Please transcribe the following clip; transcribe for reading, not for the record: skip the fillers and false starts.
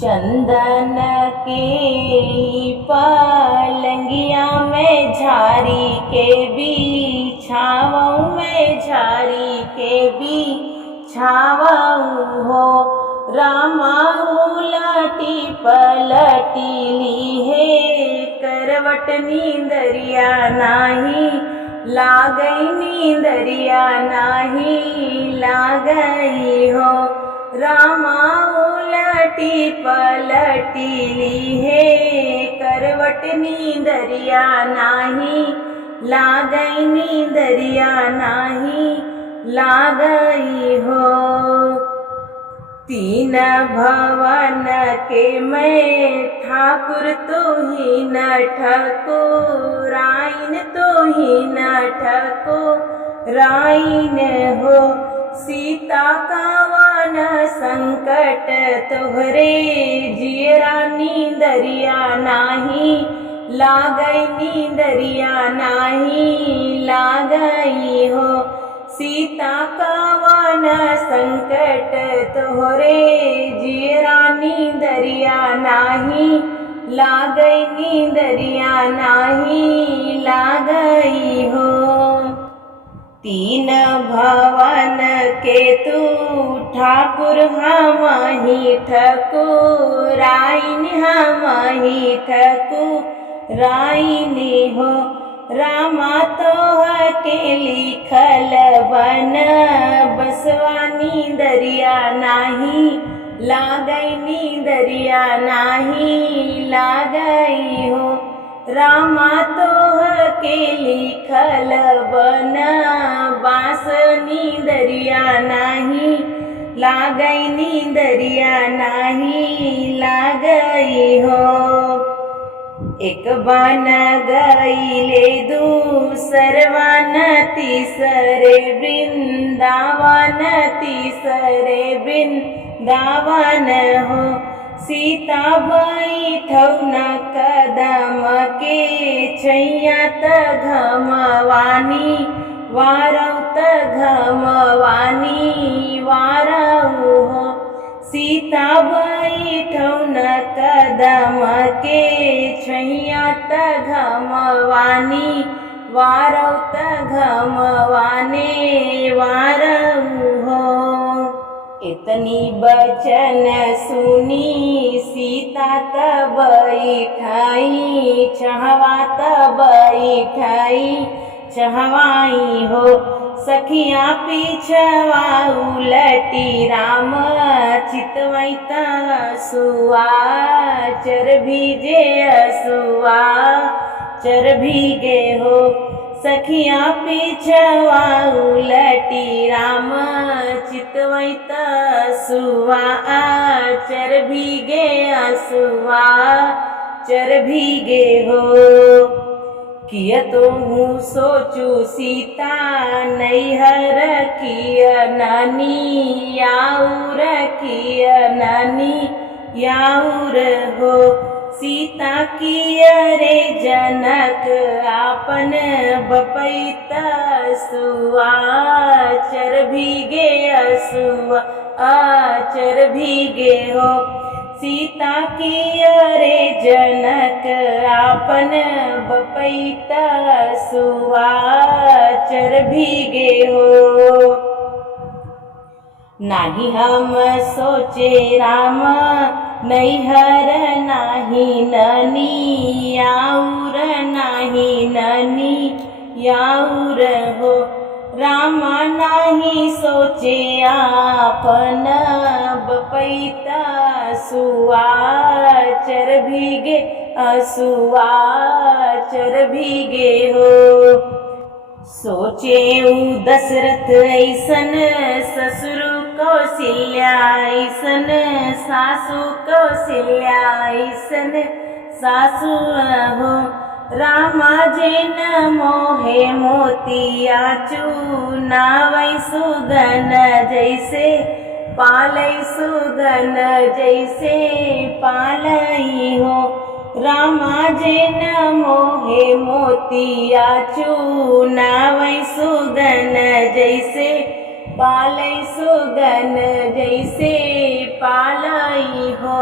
चंदन के पलंगिया में झारी के बिछावऊं में झारी के बिछावऊं हो। रामा उलटी पलटी लीहे करवट नींदरिया नाही लागई नींदरिया नाही लागई हो। रामा उलटी पलटी लीहे करवट नींदरिया नाही लागई नींदरिया नाही लागई हो। तीन भवन के मैं ठाकुर तू ही न ठकुराइन तू ही न ठकुराइन हो। सीता कावन संकट तोहरे जियरा नींदरिया नाही लागई नींदरिया नाही लागई हो। सीता कावन संकट तोहरे जियरा नींदरिया नाही लागई नींदरिया नाही लागई हो। तीन भवन के तू ठाकुर हमहि ठकुराइन हमहि ठकुराइन हो। रामा तोह के लिखल बन बसवा नींदरिया नाही लागई नींदरिया नाही लागई हो। रामा तोह के लिखल बन बास नींदरिया नाही लागई नींदरिया नाही लागई हो। एक बन गईले दूसरवन तीसरे वृंदावन तीसरे वृंदावन हो। सीता बैठौन कदम के छैया त घमवानी वारौ त घमवानी वारौ हो। सीता बैठौन कदम के छैया त घमवानी वारौ त घमवाने वारौ हो। इतनी बचन सुनी सीता त बैठाई छहवा त बैठाई छहवाई हो। सखिया पीछवा उलटी राम चितवई त हसुआ चर भीगे हसुआ चर भीगे हो। सखिया पीछवा उलटी राम चितवई त हसुआ चर भीगे हसुआ चर भीगे हो। किया तो हूँ सोचू सीता नैहर किया नानी याऊर किया नानी याऊर हो। सीता किया रे जनक आपन बपैत सुआ चर भीगे असुआ चर भीगे हो। सीता किया रे जनक आपन बपैत सुआ चर भीगे हो। नाही हम सोचे राम नैहर नाही ननी याऊर नाही ननी याऊर हो। रामा नाही सोचे आपन बपैत सुआ चर भीगे असुआ चर भीगे हो। सोचे दशरथ ऐसन ससुर कौशल्या ऐसन सासु कौशल्या ऐसन सासु हो। रामा जेन मोहे मोतिया चुनावै सुगन जैसे पालई सुगन जैसे पालई हो। रामा जेन मोहे मोतिया चुनावै सुगन जैसे पालई सुगन जैसे पालई हो।